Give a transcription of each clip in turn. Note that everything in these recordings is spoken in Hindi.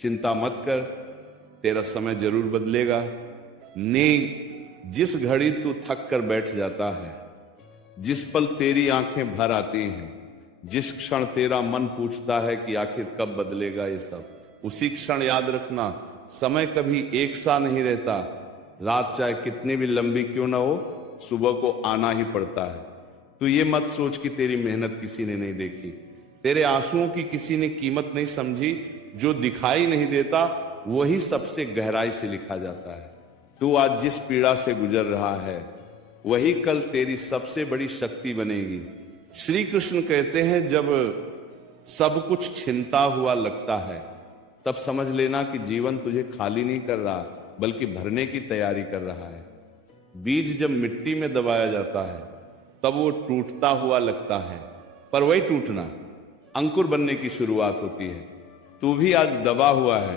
चिंता मत कर, तेरा समय जरूर बदलेगा। ने जिस घड़ी तू थक कर बैठ जाता है, जिस पल तेरी आंखें भर आती हैं, जिस क्षण तेरा मन पूछता है कि आखिर कब बदलेगा ये सब, उसी क्षण याद रखना समय कभी एक सा नहीं रहता। रात चाहे कितनी भी लंबी क्यों ना हो, सुबह को आना ही पड़ता है। तू ये मत सोच कि तेरी मेहनत किसी ने नहीं देखी, तेरे आंसुओं की किसी ने कीमत नहीं समझी। जो दिखाई नहीं देता वही सबसे गहराई से लिखा जाता है। तू आज जिस पीड़ा से गुजर रहा है वही कल तेरी सबसे बड़ी शक्ति बनेगी। श्री कृष्ण कहते हैं, जब सब कुछ छिनता हुआ लगता है तब समझ लेना कि जीवन तुझे खाली नहीं कर रहा बल्कि भरने की तैयारी कर रहा है। बीज जब मिट्टी में दबाया जाता है तब वो टूटता हुआ लगता है, पर वही टूटना अंकुर बनने की शुरुआत होती है। तू भी आज दबा हुआ है,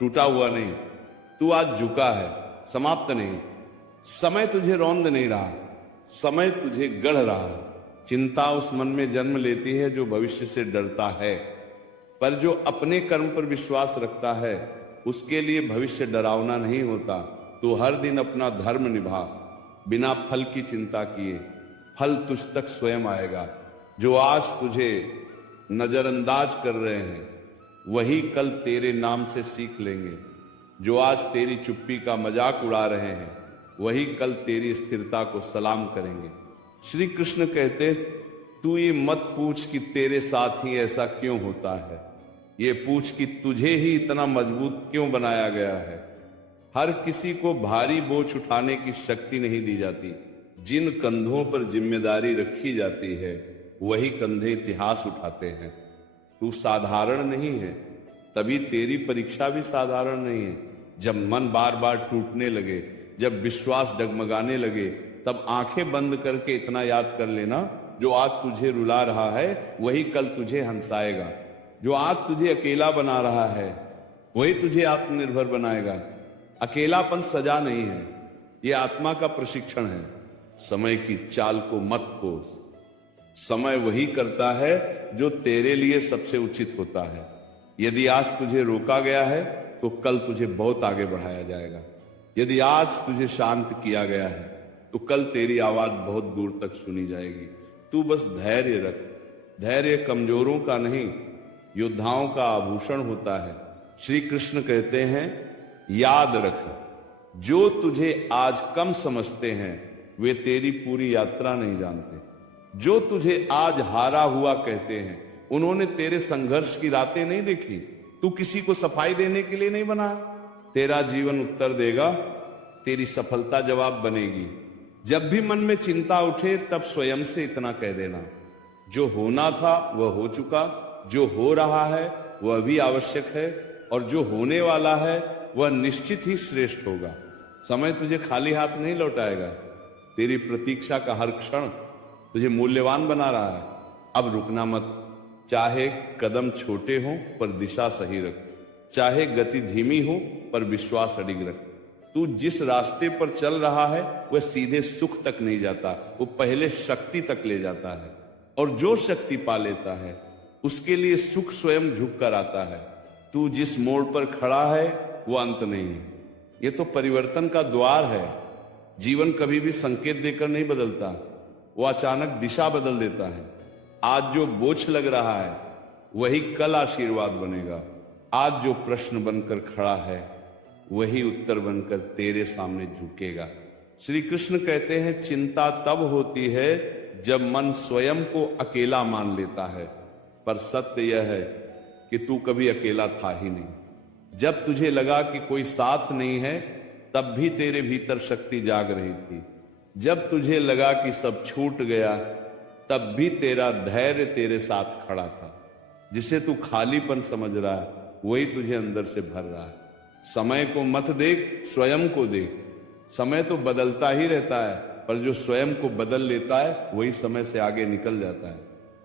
टूटा हुआ नहीं। तू आज झुका है, समाप्त नहीं। समय तुझे रौंद नहीं रहा, समय तुझे गढ़ रहा है। चिंता उस मन में जन्म लेती है जो भविष्य से डरता है, पर जो अपने कर्म पर विश्वास रखता है उसके लिए भविष्य डरावना नहीं होता। तू हर दिन अपना धर्म निभा, बिना फल की चिंता किए। फल तुझ तक स्वयं आएगा। जो आज तुझे नजरअंदाज कर रहे हैं वही कल तेरे नाम से सीख लेंगे। जो आज तेरी चुप्पी का मजाक उड़ा रहे हैं वही कल तेरी स्थिरता को सलाम करेंगे। श्री कृष्ण कहते, तू ये मत पूछ कि तेरे साथ ही ऐसा क्यों होता है, ये पूछ कि तुझे ही इतना मजबूत क्यों बनाया गया है। हर किसी को भारी बोझ उठाने की शक्ति नहीं दी जाती। जिन कंधों पर जिम्मेदारी रखी जाती है वही कंधे इतिहास उठाते हैं। तू साधारण नहीं है, तभी तेरी परीक्षा भी साधारण नहीं है। जब मन बार बार टूटने लगे, जब विश्वास डगमगाने लगे, तब आंखें बंद करके इतना याद कर लेना, जो आज तुझे रुला रहा है वही कल तुझे हंसाएगा। जो आज तुझे अकेला बना रहा है वही तुझे आत्मनिर्भर बनाएगा। अकेलापन सजा नहीं है, ये आत्मा का प्रशिक्षण है। समय की चाल को मत कोस, समय वही करता है जो तेरे लिए सबसे उचित होता है। यदि आज तुझे रोका गया है तो कल तुझे बहुत आगे बढ़ाया जाएगा। यदि आज तुझे शांत किया गया है तो कल तेरी आवाज बहुत दूर तक सुनी जाएगी। तू बस धैर्य रख। धैर्य कमजोरों का नहीं, योद्धाओं का आभूषण होता है। श्री कृष्ण कहते हैं, याद रख, जो तुझे आज कम समझते हैं वे तेरी पूरी यात्रा नहीं जानते। जो तुझे आज हारा हुआ कहते हैं उन्होंने तेरे संघर्ष की रातें नहीं देखी। तू किसी को सफाई देने के लिए नहीं बना। तेरा जीवन उत्तर देगा, तेरी सफलता जवाब बनेगी। जब भी मन में चिंता उठे तब स्वयं से इतना कह देना, जो होना था वह हो चुका, जो हो रहा है वह भी आवश्यक है, और जो होने वाला है वह निश्चित ही श्रेष्ठ होगा। समय तुझे खाली हाथ नहीं लौटाएगा। तेरी प्रतीक्षा का हर क्षण तुझे मूल्यवान बना रहा है। अब रुकना मत। चाहे कदम छोटे हों पर दिशा सही रख, चाहे गति धीमी हो पर विश्वास अडिग रख। तू जिस रास्ते पर चल रहा है वह सीधे सुख तक नहीं जाता, वो पहले शक्ति तक ले जाता है। और जो शक्ति पा लेता है उसके लिए सुख स्वयं झुक कर आता है। तू जिस मोड़ पर खड़ा है वो अंत नहीं है, ये तो परिवर्तन का द्वार है। जीवन कभी भी संकेत देकर नहीं बदलता, वो अचानक दिशा बदल देता है। आज जो बोझ लग रहा है वही कल आशीर्वाद बनेगा। आज जो प्रश्न बनकर खड़ा है वही उत्तर बनकर तेरे सामने झुकेगा। श्री कृष्ण कहते हैं, चिंता तब होती है जब मन स्वयं को अकेला मान लेता है, पर सत्य यह है कि तू कभी अकेला था ही नहीं। जब तुझे लगा कि कोई साथ नहीं है तब भी तेरे भीतर शक्ति जाग रही थी। जब तुझे लगा कि सब छूट गया तब भी तेरा धैर्य तेरे साथ खड़ा था। जिसे तू खालीपन समझ रहा है वही तुझे अंदर से भर रहा है। समय को मत देख, स्वयं को देख। समय तो बदलता ही रहता है, पर जो स्वयं को बदल लेता है वही समय से आगे निकल जाता है।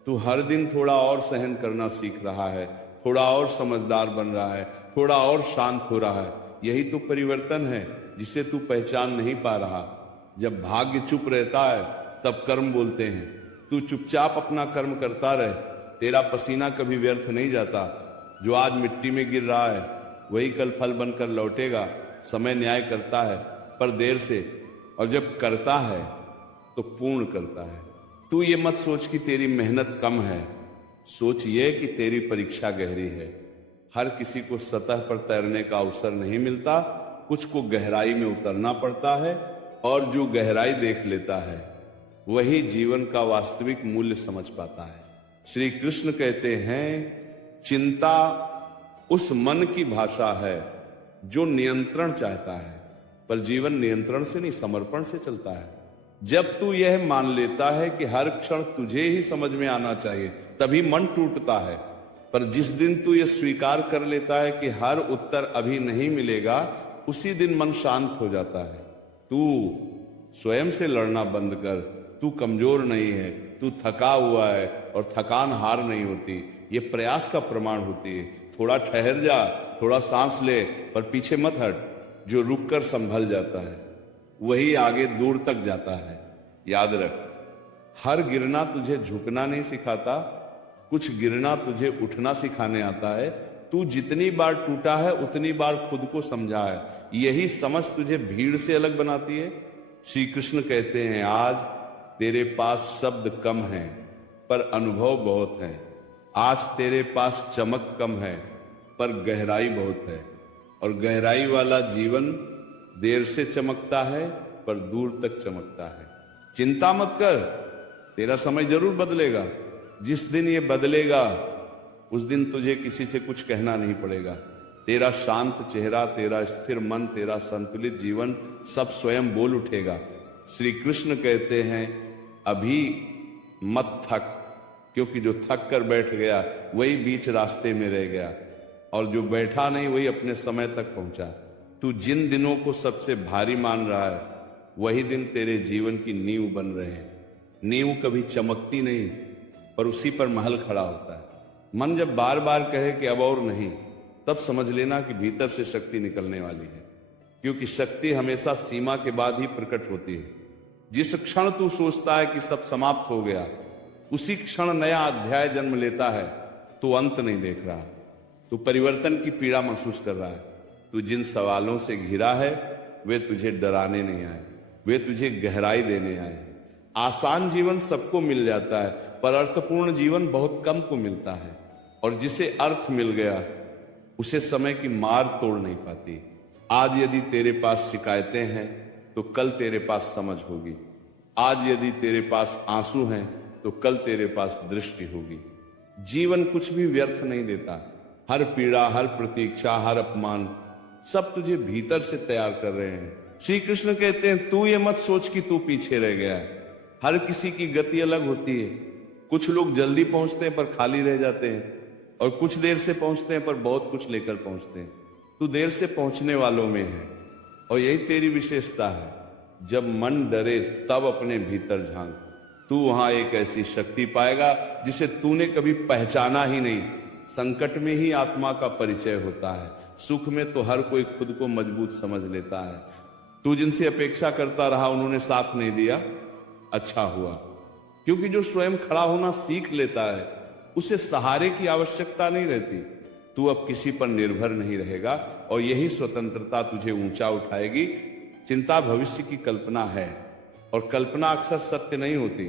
तू हर दिन थोड़ा और सहन करना सीख रहा है, थोड़ा और समझदार बन रहा है, थोड़ा और शांत हो रहा है। यही तो परिवर्तन है जिसे तू पहचान नहीं पा रहा। जब भाग्य चुप रहता है तब कर्म बोलते हैं। तू चुपचाप अपना कर्म करता रहे, तेरा पसीना कभी व्यर्थ नहीं जाता। जो आज मिट्टी में गिर रहा है वही कल फल बनकर लौटेगा। समय न्याय करता है पर देर से, और जब करता है तो पूर्ण करता है। तू ये मत सोच कि तेरी मेहनत कम है, सोच ये कि तेरी परीक्षा गहरी है। हर किसी को सतह पर तैरने का अवसर नहीं मिलता, कुछ को गहराई में उतरना पड़ता है, और जो गहराई देख लेता है वही जीवन का वास्तविक मूल्य समझ पाता है। श्री कृष्ण कहते हैं, चिंता उस मन की भाषा है जो नियंत्रण चाहता है, पर जीवन नियंत्रण से नहीं समर्पण से चलता है। जब तू यह मान लेता है कि हर क्षण तुझे ही समझ में आना चाहिए, तभी मन टूटता है। पर जिस दिन तू यह स्वीकार कर लेता है कि हर उत्तर अभी नहीं मिलेगा, उसी दिन मन शांत हो जाता है। तू स्वयं से लड़ना बंद कर। तू कमजोर नहीं है, तू थका हुआ है, और थकान हार नहीं होती, ये प्रयास का प्रमाण होती है। थोड़ा ठहर जा, थोड़ा सांस ले, पर पीछे मत हट। जो रुककर संभल जाता है वही आगे दूर तक जाता है। याद रख, हर गिरना तुझे झुकना नहीं सिखाता, कुछ गिरना तुझे उठना सिखाने आता है। तू जितनी बार टूटा है उतनी बार खुद को समझा है, यही समझ तुझे भीड़ से अलग बनाती है। श्री कृष्ण कहते हैं, आज तेरे पास शब्द कम है पर अनुभव बहुत है। आज तेरे पास चमक कम है पर गहराई बहुत है, और गहराई वाला जीवन देर से चमकता है पर दूर तक चमकता है। चिंता मत कर, तेरा समय जरूर बदलेगा। जिस दिन ये बदलेगा उस दिन तुझे किसी से कुछ कहना नहीं पड़ेगा। तेरा शांत चेहरा, तेरा स्थिर मन, तेरा संतुलित जीवन सब स्वयं बोल उठेगा। श्री कृष्ण कहते हैं, अभी मत थक, क्योंकि जो थक कर बैठ गया वही बीच रास्ते में रह गया, और जो बैठा नहीं वही अपने समय तक पहुंचा। तू जिन दिनों को सबसे भारी मान रहा है वही दिन तेरे जीवन की नींव बन रहे हैं। नींव कभी चमकती नहीं, पर उसी पर महल खड़ा होता है। मन जब बार बार कहे कि अब और नहीं, तब समझ लेना कि भीतर से शक्ति निकलने वाली है, क्योंकि शक्ति हमेशा सीमा के बाद ही प्रकट होती है। जिस क्षण तू सोचता है कि सब समाप्त हो गया, उसी क्षण नया अध्याय जन्म लेता है। तू अंत नहीं देख रहा, तू परिवर्तन की पीड़ा महसूस कर रहा है। तू जिन सवालों से घिरा है वे तुझे डराने नहीं आए, वे तुझे गहराई देने आए। आसान जीवन सबको मिल जाता है, पर अर्थपूर्ण जीवन बहुत कम को मिलता है, और जिसे अर्थ मिल गया उसे समय की मार तोड़ नहीं पाती। आज यदि तेरे पास शिकायतें हैं तो कल तेरे पास समझ होगी। आज यदि तेरे पास आंसू हैं तो कल तेरे पास दृष्टि होगी। जीवन कुछ भी व्यर्थ नहीं देता। हर पीड़ा, हर प्रतीक्षा, हर अपमान सब तुझे भीतर से तैयार कर रहे हैं। श्री कृष्ण कहते हैं, तू ये मत सोच कि तू पीछे रह गया है। हर किसी की गति अलग होती है। कुछ लोग जल्दी पहुंचते हैं पर खाली रह जाते हैं, और कुछ देर से पहुंचते हैं पर बहुत कुछ लेकर पहुंचते हैं। तू देर से पहुंचने वालों में है, और यही तेरी विशेषता है। जब मन डरे तब अपने भीतर झांक, तू वहां एक ऐसी शक्ति पाएगा जिसे तूने कभी पहचाना ही नहीं। संकट में ही आत्मा का परिचय होता है, सुख में तो हर कोई खुद को मजबूत समझ लेता है। तू जिनसे अपेक्षा करता रहा उन्होंने साथ नहीं दिया, अच्छा हुआ, क्योंकि जो स्वयं खड़ा होना सीख लेता है उसे सहारे की आवश्यकता नहीं रहती। तू अब किसी पर निर्भर नहीं रहेगा, और यही स्वतंत्रता तुझे ऊंचा उठाएगी। चिंता भविष्य की कल्पना है, और कल्पना अक्सर सत्य नहीं होती।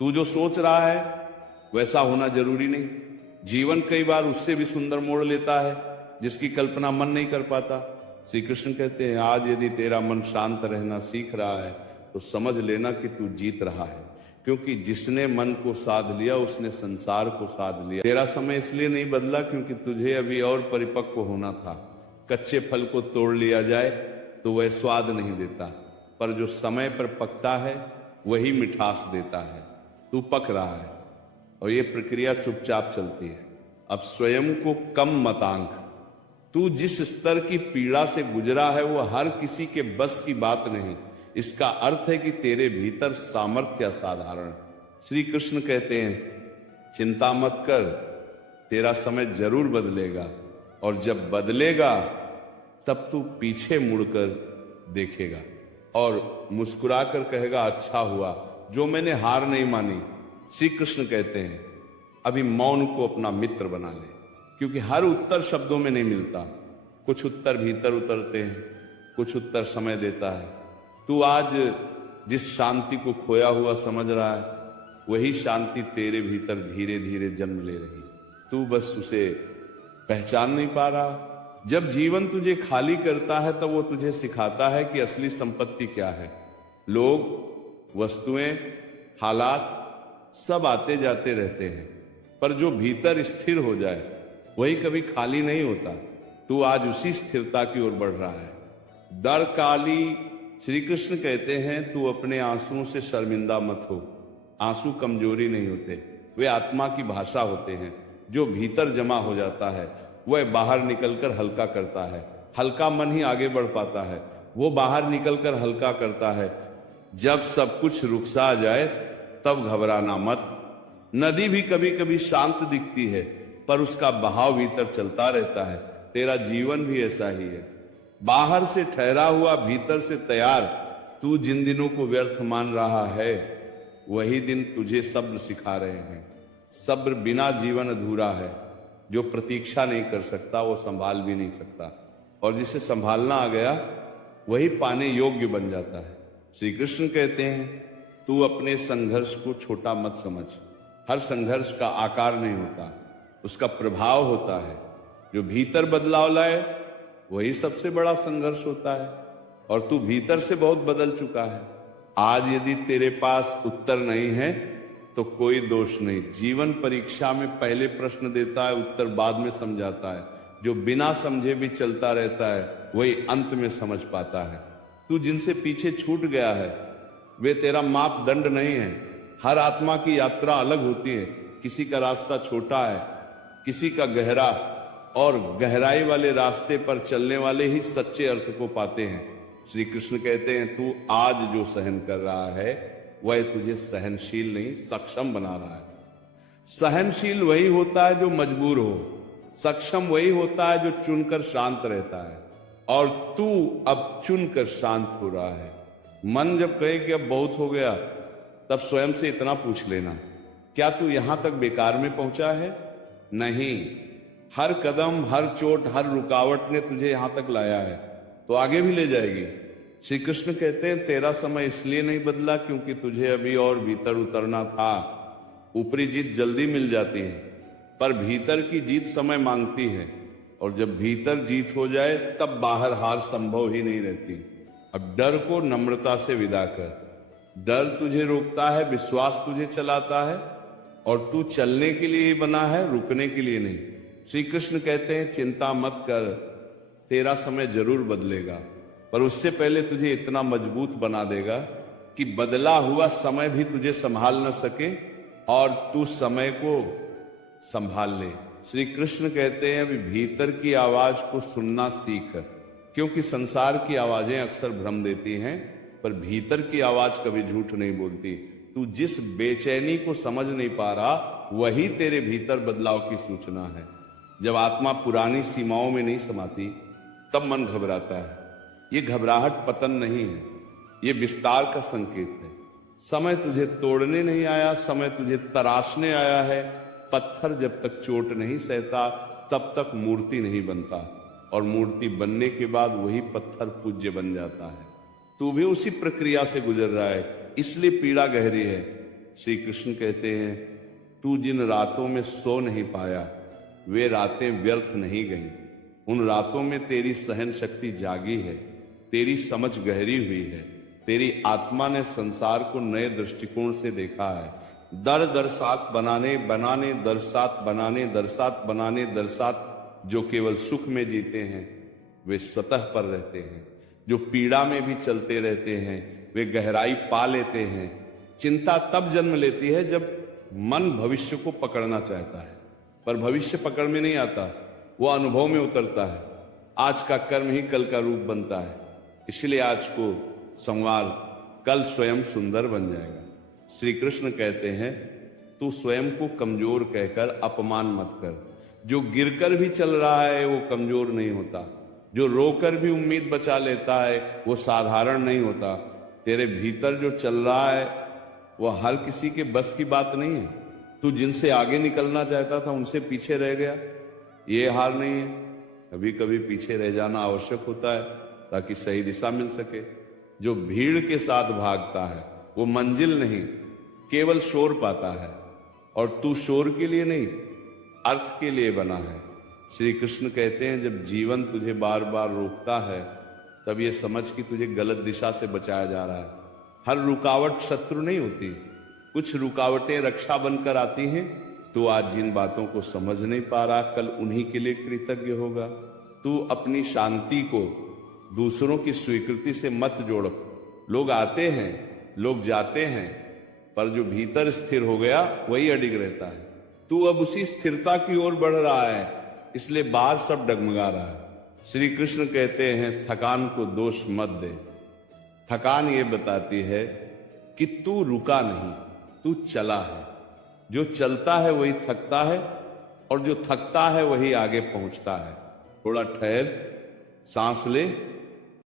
तू जो सोच रहा है वैसा होना जरूरी नहीं। जीवन कई बार उससे भी सुंदर मोड़ लेता है जिसकी कल्पना मन नहीं कर पाता। श्री कृष्ण कहते हैं, आज यदि तेरा मन शांत रहना सीख रहा है तो समझ लेना कि तू जीत रहा है, क्योंकि जिसने मन को साध लिया उसने संसार को साध लिया। तेरा समय इसलिए नहीं बदला क्योंकि तुझे अभी और परिपक्व होना था। कच्चे फल को तोड़ लिया जाए तो वह स्वाद नहीं देता, पर जो समय पर पकता है वही मिठास देता है। तू पक रहा है, और ये प्रक्रिया चुपचाप चलती है। अब स्वयं को कम मत आंक। तू जिस स्तर की पीड़ा से गुजरा है वो हर किसी के बस की बात नहीं। इसका अर्थ है कि तेरे भीतर सामर्थ्य असाधारण। श्री कृष्ण कहते हैं, चिंता मत कर, तेरा समय जरूर बदलेगा, और जब बदलेगा तब तू पीछे मुड़कर देखेगा और मुस्कुराकर कहेगा, अच्छा हुआ जो मैंने हार नहीं मानी। श्री कृष्ण कहते हैं, अभी मौन को अपना मित्र बना ले, क्योंकि हर उत्तर शब्दों में नहीं मिलता। कुछ उत्तर भीतर उतरते हैं, कुछ उत्तर समय देता है। तू आज जिस शांति को खोया हुआ समझ रहा है, वही शांति तेरे भीतर धीरे धीरे जन्म ले रही। तू बस उसे पहचान नहीं पा रहा। जब जीवन तुझे खाली करता है तब वो तुझे सिखाता है कि असली संपत्ति क्या है। लोग, वस्तुएं, हालात सब आते जाते रहते हैं, पर जो भीतर स्थिर हो जाए वही कभी खाली नहीं होता। तू आज उसी स्थिरता की ओर बढ़ रहा है। दर काली, श्री कृष्ण कहते हैं, तू अपने आंसुओं से शर्मिंदा मत हो। आंसू कमजोरी नहीं होते, वे आत्मा की भाषा होते हैं। जो भीतर जमा हो जाता है वह बाहर निकलकर हल्का करता है। हल्का मन ही आगे बढ़ पाता है, वो बाहर निकलकर हल्का करता है। जब सब कुछ रुकसा जाए तब घबराना मत। नदी भी कभी कभी शांत दिखती है, पर उसका बहाव भीतर चलता रहता है। तेरा जीवन भी ऐसा ही है, बाहर से ठहरा हुआ, भीतर से तैयार। तू जिन दिनों को व्यर्थ मान रहा है, वही दिन तुझे सब्र सिखा रहे हैं। सब्र बिना जीवन अधूरा है। जो प्रतीक्षा नहीं कर सकता वो संभाल भी नहीं सकता, और जिसे संभालना आ गया वही पाने योग्य बन जाता है। श्री कृष्ण कहते हैं, तू अपने संघर्ष को छोटा मत समझ। हर संघर्ष का आकार नहीं होता, उसका प्रभाव होता है। जो भीतर बदलाव लाए वही सबसे बड़ा संघर्ष होता है, और तू भीतर से बहुत बदल चुका है। आज यदि तेरे पास उत्तर नहीं है तो कोई दोष नहीं। जीवन परीक्षा में पहले प्रश्न देता है, उत्तर बाद में समझाता है। जो बिना समझे भी चलता रहता है वही अंत में समझ पाता है। तू जिनसे पीछे छूट गया है वे तेरा मापदंड नहीं है। हर आत्मा की यात्रा अलग होती है। किसी का रास्ता छोटा है, किसी का गहरा, और गहराई वाले रास्ते पर चलने वाले ही सच्चे अर्थ को पाते हैं। श्री कृष्ण कहते हैं, तू आज जो सहन कर रहा है वह तुझे सहनशील नहीं सक्षम बना रहा है। सहनशील वही होता है जो मजबूर हो, सक्षम वही होता है जो चुनकर शांत रहता है, और तू अब चुनकर शांत हो रहा है। मन जब कहे कि अब बहुत हो गया, तब स्वयं से इतना पूछ लेना, क्या तू यहां तक बेकार में पहुंचा है? नहीं, हर कदम, हर चोट, हर रुकावट ने तुझे यहां तक लाया है, तो आगे भी ले जाएगी। श्री कृष्ण कहते हैं, तेरा समय इसलिए नहीं बदला क्योंकि तुझे अभी और भीतर उतरना था। ऊपरी जीत जल्दी मिल जाती है, पर भीतर की जीत समय मांगती है, और जब भीतर जीत हो जाए तब बाहर हार संभव ही नहीं रहती। अब डर को नम्रता से विदा कर। डर तुझे रोकता है, विश्वास तुझे चलाता है, और तू चलने के लिए बना है, रुकने के लिए नहीं। श्री कृष्ण कहते हैं, चिंता मत कर, तेरा समय जरूर बदलेगा, पर उससे पहले तुझे इतना मजबूत बना देगा कि बदला हुआ समय भी तुझे संभाल न सके और तू समय को संभाल ले। श्री कृष्ण कहते हैं, अभी भीतर की आवाज को सुनना सीख, क्योंकि संसार की आवाजें अक्सर भ्रम देती हैं, पर भीतर की आवाज कभी झूठ नहीं बोलती। तू जिस बेचैनी को समझ नहीं पा रहा वही तेरे भीतर बदलाव की सूचना है। जब आत्मा पुरानी सीमाओं में नहीं समाती तब मन घबराता है। ये घबराहट पतन नहीं है, ये विस्तार का संकेत है। समय तुझे तोड़ने नहीं आया, समय तुझे तराशने आया है। पत्थर जब तक चोट नहीं सहता तब तक मूर्ति नहीं बनता, और मूर्ति बनने के बाद वही पत्थर पूज्य बन जाता है। तू भी उसी प्रक्रिया से गुजर रहा है, इसलिए पीड़ा गहरी है। श्री कृष्ण कहते हैं, तू जिन रातों में सो नहीं पाया वे रातें व्यर्थ नहीं गईं। उन रातों में तेरी सहन शक्ति जागी है, तेरी समझ गहरी हुई है, तेरी आत्मा ने संसार को नए दृष्टिकोण से देखा है। दर दरसात बनाने बनाने दरसात बनाने दरसात बनाने दरसात जो केवल सुख में जीते हैं वे सतह पर रहते हैं, जो पीड़ा में भी चलते रहते हैं वे गहराई पा लेते हैं। चिंता तब जन्म लेती है जब मन भविष्य को पकड़ना चाहता है, पर भविष्य पकड़ में नहीं आता, वो अनुभव में उतरता है। आज का कर्म ही कल का रूप बनता है, इसलिए आज को संवार, कल स्वयं सुंदर बन जाएगा। श्री कृष्ण कहते हैं, तू स्वयं को कमजोर कहकर अपमान मत कर। जो गिरकर भी चल रहा है वो कमजोर नहीं होता, जो रोकर भी उम्मीद बचा लेता है वो साधारण नहीं होता। तेरे भीतर जो चल रहा है वो हर किसी के बस की बात नहीं है। तू जिनसे आगे निकलना चाहता था उनसे पीछे रह गया, ये हार नहीं है। कभी कभी पीछे रह जाना आवश्यक होता है ताकि सही दिशा मिल सके। जो भीड़ के साथ भागता है वो मंजिल नहीं, केवल शोर पाता है। और तू शोर के लिए नहीं, अर्थ के लिए बना है। श्री कृष्ण कहते हैं, जब जीवन तुझे बार बार रोकता है तब ये समझ कि तुझे गलत दिशा से बचाया जा रहा है। हर रुकावट शत्रु नहीं होती, कुछ रुकावटें रक्षा बनकर आती हैं। तू आज जिन बातों को समझ नहीं पा रहा, कल उन्हीं के लिए कृतज्ञ होगा। तू अपनी शांति को दूसरों की स्वीकृति से मत जोड़। लोग आते हैं, लोग जाते हैं, पर जो भीतर स्थिर हो गया वही अडिग रहता है। तू अब उसी स्थिरता की ओर बढ़ रहा है, इसलिए बाहर सब डगमगा रहा है। श्री कृष्ण कहते हैं, थकान को दोष मत दे। थकान ये बताती है कि तू रुका नहीं, तू चला है। जो चलता है वही थकता है, और जो थकता है वही आगे पहुंचता है। थोड़ा ठहर, सांस ले,